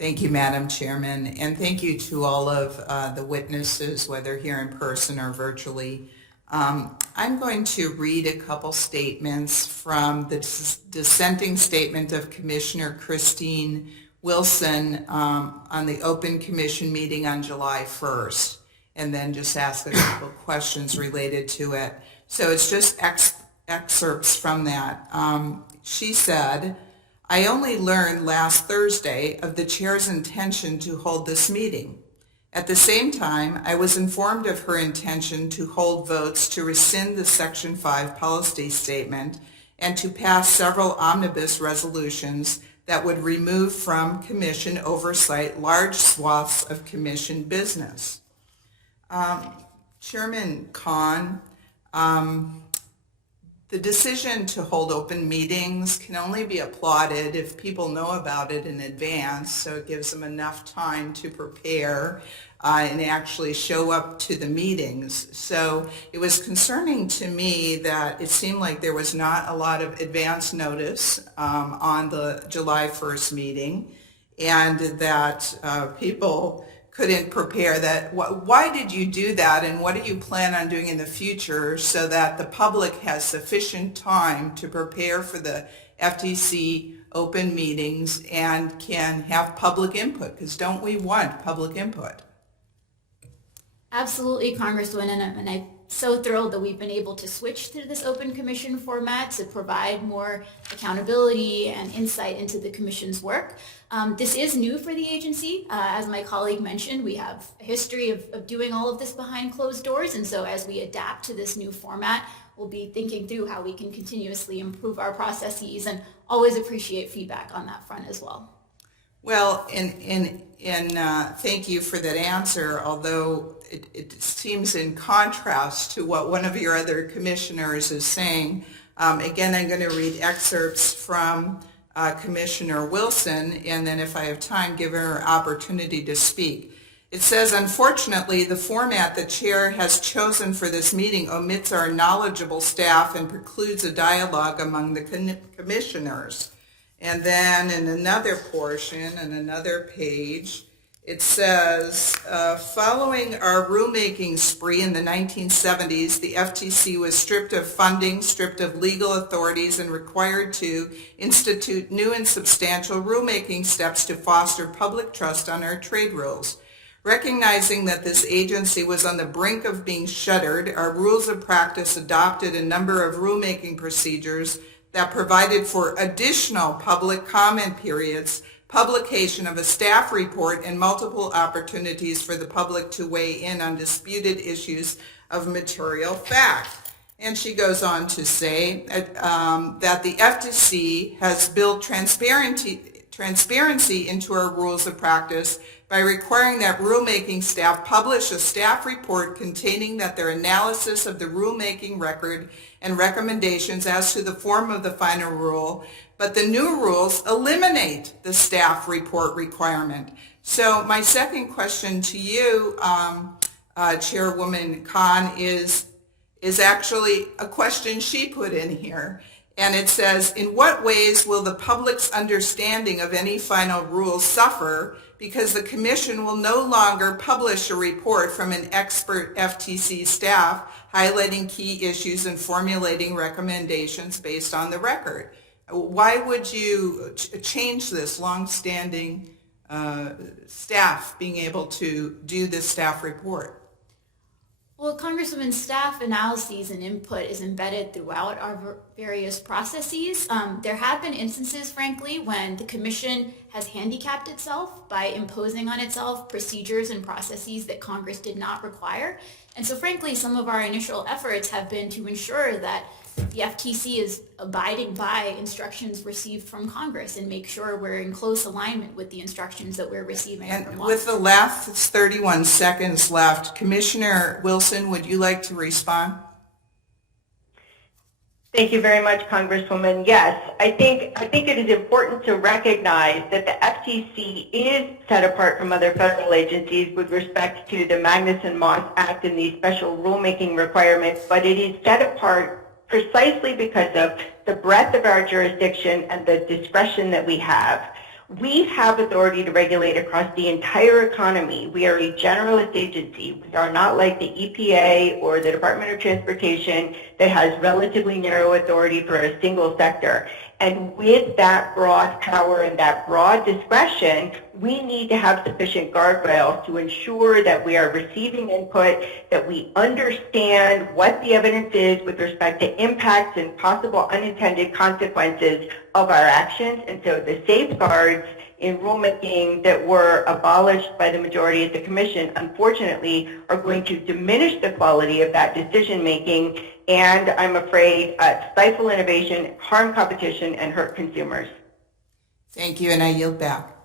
Thank you, Madam Chairman, and thank you to all of the witnesses, whether here in person or virtually. I'm going to read a couple statements from the dissenting statement of Commissioner Christine Wilson on the Open Commission meeting on July 1st, and then just ask a couple questions related to it. So it's just excerpts from that. She said, "I only learned last Thursday of the chair's intention to hold this meeting. At the same time, I was informed of her intention to hold votes to rescind the Section 5 policy statement and to pass several omnibus resolutions that would remove from commission oversight large swaths of commission business." Chairman Kahn, the decision to hold open meetings can only be applauded if people know about it in advance, so it gives them enough time to prepare and actually show up to the meetings. So it was concerning to me that it seemed like there was not a lot of advance notice on the July 1st meeting, and that people couldn't prepare that. Why did you do that, and what do you plan on doing in the future so that the public has sufficient time to prepare for the FTC open meetings and can have public input? Because don't we want public input? Absolutely, Congresswoman, and I'm so thrilled that we've been able to switch to this open commission format to provide more accountability and insight into the commission's work. This is new for the agency. As my colleague mentioned, we have a history of doing all of this behind closed doors, and so as we adapt to this new format, we'll be thinking through how we can continuously improve our processes and always appreciate feedback on that front as well. Well, and thank you for that answer, although it seems in contrast to what one of your other commissioners is saying. Again, I'm going to read excerpts from Commissioner Wilson, and then if I have time, give her an opportunity to speak. It says, "Unfortunately, the format the chair has chosen for this meeting omits our knowledgeable staff and precludes a dialogue among the commissioners." And then in another portion, in another page, it says, "Following our rulemaking spree in the 1970s, the FTC was stripped of funding, stripped of legal authorities, and required to institute new and substantial rulemaking steps to foster public trust on our trade rules. Recognizing that this agency was on the brink of being shuttered, our rules of practice adopted a number of rulemaking procedures that provided for additional public comment periods, publication of a staff report, and multiple opportunities for the public to weigh in on disputed issues of material fact." And she goes on to say that the FTC has built transparency into our rules of practice by requiring that rulemaking staff publish a staff report containing that their analysis of the rulemaking record and recommendations as to the form of the final rule, but the new rules eliminate the staff report requirement. So my second question to you, Chairwoman Kahn, is actually a question she put in here. And it says, "In what ways will the public's understanding of any final rules suffer because the Commission will no longer publish a report from an expert FTC staff highlighting key issues and formulating recommendations based on the record?" Why would you change this long-standing staff being able to do this staff report? Well, Congresswoman, staff analyses and input is embedded throughout our various processes. There have been instances, frankly, when the Commission has handicapped itself by imposing on itself procedures and processes that Congress did not require. And so, frankly, some of our initial efforts have been to ensure that the FTC is abiding by instructions received from Congress and make sure we're in close alignment with the instructions that we're receiving from law. With the last 31 seconds left, Commissioner Wilson, would you like to respond? Thank you very much, Congresswoman. Yes, I think it is important to recognize that the FTC is set apart from other federal agencies with respect to the Magnuson-Moss Act and these special rulemaking requirements, but it is set apart precisely because of the breadth of our jurisdiction and the discretion that we have. We have authority to regulate across the entire economy. We are a generalist agency. We are not like the EPA or the Department of Transportation that has relatively narrow authority for a single sector. And with that broad power and that broad discretion, we need to have sufficient guardrails to ensure that we are receiving input, that we understand what the evidence is with respect to impacts and possible unintended consequences of our actions. And so the safeguards in rulemaking that were abolished by the majority of the commission, unfortunately, are going to diminish the quality of that decision making, and I'm afraid stifle innovation, harm competition, and hurt consumers. Thank you, and I yield back.